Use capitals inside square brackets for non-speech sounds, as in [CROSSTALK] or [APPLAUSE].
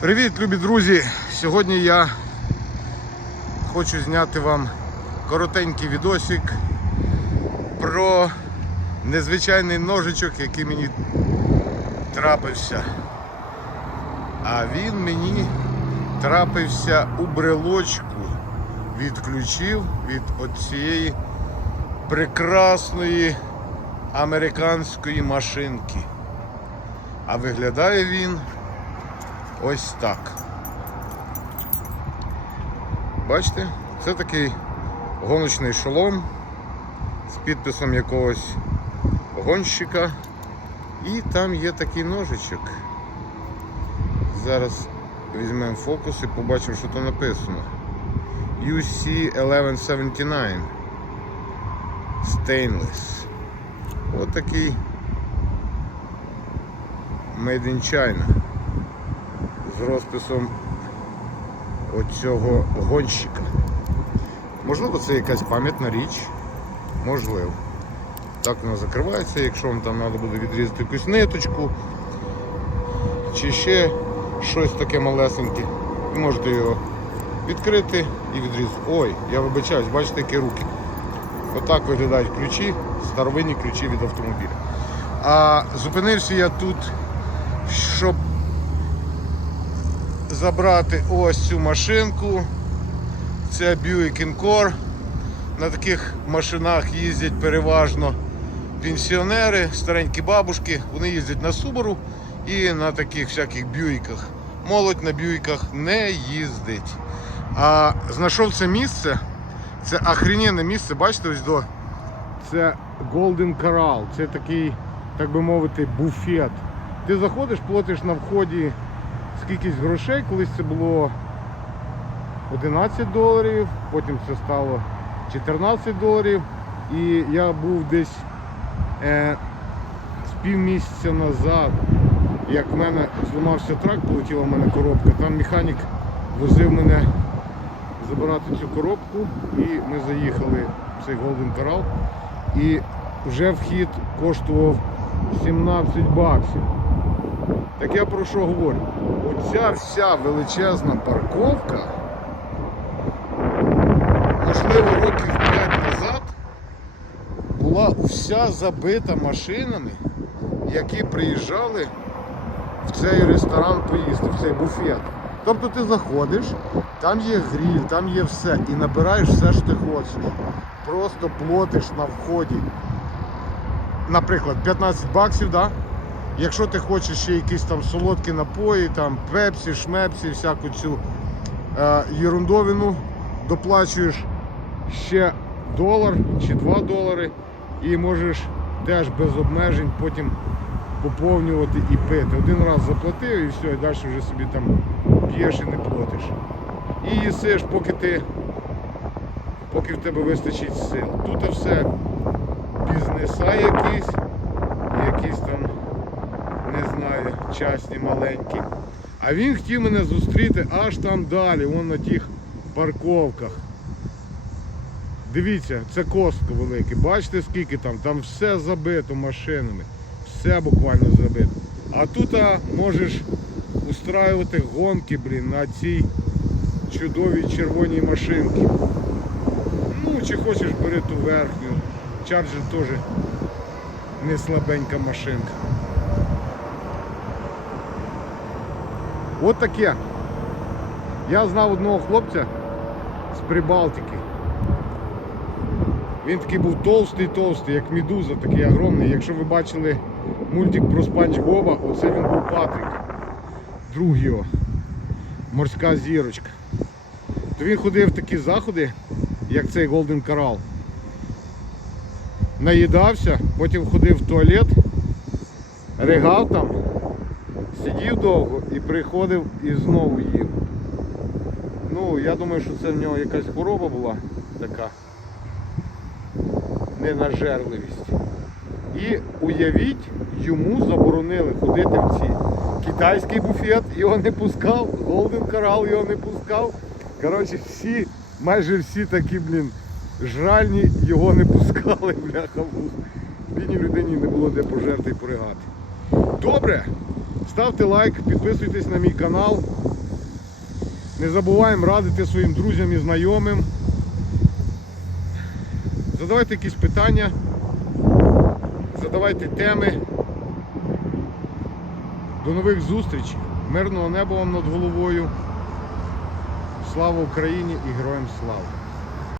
Привіт, любі друзі! Сьогодні я хочу зняти вам коротенький відосик про незвичайний ножичок, який мені трапився. А він мені трапився у брелочку від ключів від оцієї прекрасної американської машинки. А виглядає він ось так. Бачите? Це такий гоночний шолом з підписом якогось гонщика. І там є такий ножичок. Зараз візьмемо фокус і побачимо, що там написано. UC 1179 Stainless. Ось такий Made in China з розписом оцього гонщика. Можливо, це якась пам'ятна річ. Можливо. Так воно закривається, якщо вам там треба буде відрізати якусь ниточку чи ще щось таке малесеньке. Ви можете його відкрити і відрізати. Ой, я вибачаюсь, бачите, які руки. Отак виглядають ключі, старовинні ключі від автомобіля. А зупинився я тут, щоб забрати ось цю машинку. Це Buick Encore. На таких машинах їздять переважно пенсіонери, старенькі бабушки. Вони їздять на Subaru і на таких всяких бюйках. Молодь на бюйках не їздить. А знайшов це місце. Це охрененне місце, бачите, ось до. Це Golden Corral. Це такий, так би мовити, буфет. Ти заходиш, платиш на вході скількись грошей, колись це було 11 доларів, потім це стало 14 доларів. І я був десь е, з півмісяця назад, як в мене зламався трак, полетіла в мене коробка, там механік возив мене забирати цю коробку і ми заїхали в цей Golden Corral і вже вхід коштував 17 баксів. Так я про що говорю? Оця вся величезна парковка, можливо, років 5 назад була вся забита машинами, які приїжджали в цей ресторан поїсти, в цей буфет. Тобто ти заходиш, там є гріль, там є все, і набираєш все, що ти хочеш. Просто платиш на вході. Наприклад, 15 баксів, да? Якщо ти хочеш ще якісь там солодкі напої, там пепсі, шмепсі, всяку цю е, ерундовину, доплачуєш ще долар чи 2 долари і можеш теж без обмежень потім поповнювати і пити. Один раз заплатив і все, і далі вже собі там п'єш і не платиш. І їсиш, поки ти поки в тебе вистачить сил. Тут все бізнеса якісь, якісь там, не знаю, частні маленькі. А він хотів мене зустріти аж там далі, вон на тих парковках. Дивіться, це костко велике. Бачите скільки там? Там все забито машинами. Все буквально забито. А тут а, можеш устраювати гонки, блін, на цій чудовій червоній машинці. Ну, чи хочеш бери ту верхню. Чарджер теж не слабенька машинка. От таке. Я знав одного хлопця з Прибалтики. Він такий був толстий-толстий, як медуза, такий огромний. Якщо ви бачили мультик про Спанч Боба, оце він був Патрік. Друг його. Морська зірочка. То він ходив в такі заходи, як цей Golden Corral. Наїдався, потім ходив в туалет, ригав там, сидів довго і приходив і знову їв. Ну, я думаю, що це в нього якась хвороба була така ненажерливість. І уявіть, йому заборонили ходити в ці китайський буфет, його не пускав, Golden Corral його не пускав. Коротше, всі, майже всі такі, блін, жральні його не пускали, [LAUGHS] бляха. Бідній людині не було де пожерти і поригати. Добре, Ставте лайк, підписуйтесь на мій канал. Не забуваємо радити своїм друзям і знайомим. Задавайте якісь питання, задавайте теми. До нових зустрічей. Мирного неба вам над головою. Слава Україні і героям слава!